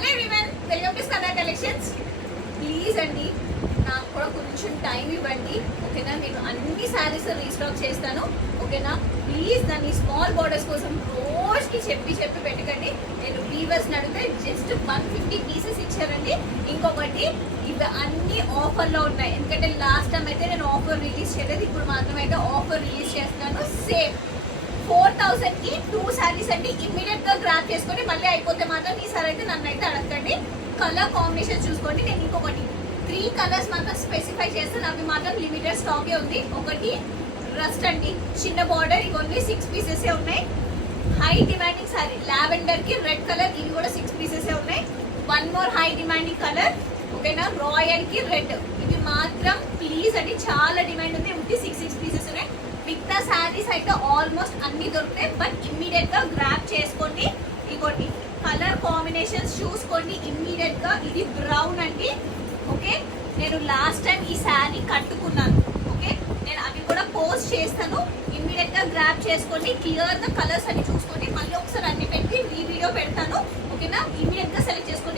Hello everyone, welcome to సదా collections. Please అండి, నాకు కూడా కొంచెం టైం ఇవ్వండి, ఓకేనా? నేను అన్ని శారీస్ రీస్టాక్ చేస్తాను, ఓకేనా? ప్లీజ్ దాన్ని స్మాల్ బార్డర్స్ కోసం రోజుకి చెప్పి పెట్టకండి. నేను వీవర్స్ని అడిగితే జస్ట్ 150 పీసెస్ ఇచ్చారండి. ఇంకొకటి, ఇవి అన్ని ఆఫర్లో ఉన్నాయి, ఎందుకంటే లాస్ట్ టైం అయితే నేను ఆఫర్ రిలీజ్ చేయలేదు, ఇప్పుడు మాత్రం అయితే ఆఫర్ రిలీజ్ చేస్తాను. సేమ్ 4000 కి 2 శారీస్ అండి. ఇమ్మీడియట్ గా గ్రాప్ చేసుకొని మళ్ళీ అయిపోతే మాత్రం ఈసారి అయితే నన్ను అయితే అడగండి. కలర్ కాంబినేషన్ చూసుకోండి. నేను ఇంకొకటి 3 కలర్స్ మాత్రం స్పెసిఫై చేస్తాను, అవి మాత్రం లిమిటెడ్ స్టాకే ఉంది. ఒకటి రస్ట్ అండి, చిన్న బార్డర్, ఇవి ఓన్లీ 6 పీసెస్ ఉన్నాయి. హై డిమాండింగ్ సారీ లావెండర్ కి రెడ్ కలర్, ఇవి కూడా 6 పీసెస్ ఉన్నాయి. One more high demanding colour, ఓకేనా? రాయల్ కి రెడ్, ఇవి మాత్రం ప్లీజ్ అండి, చాలా డిమాండ్ ఉంది. ఉంటే 6 పీసెస్ ఉన్నాయి. మిగతా శారీస్ అయితే ఆల్మోస్ట్ అన్ని దొరుకుతాయి, బట్ ఇమ్మీడియట్ గా గ్రాప్ చేసుకోండి. ఇంకోటి కలర్ కాంబినేషన్స్ చూసుకోండి ఇమ్మీడియట్ గా. ఇది బ్రౌన్ అండి, ఓకే? నేను లాస్ట్ టైం ఈ శారీ కట్టుకున్నాను, ఓకే? నేను అవి కూడా పోస్ట్ చేస్తాను, ఇమ్మీడియట్ గా గ్రాప్ చేసుకోండి. క్లియర్ గా కలర్స్ అన్ని చూసుకోండి. మళ్ళీ ఒకసారి అన్ని పెట్టి ఈ వీడియో పెడతాను, ఓకేనా? ఇమ్మీడియట్ గా సెలెక్ట్ చేసుకోండి.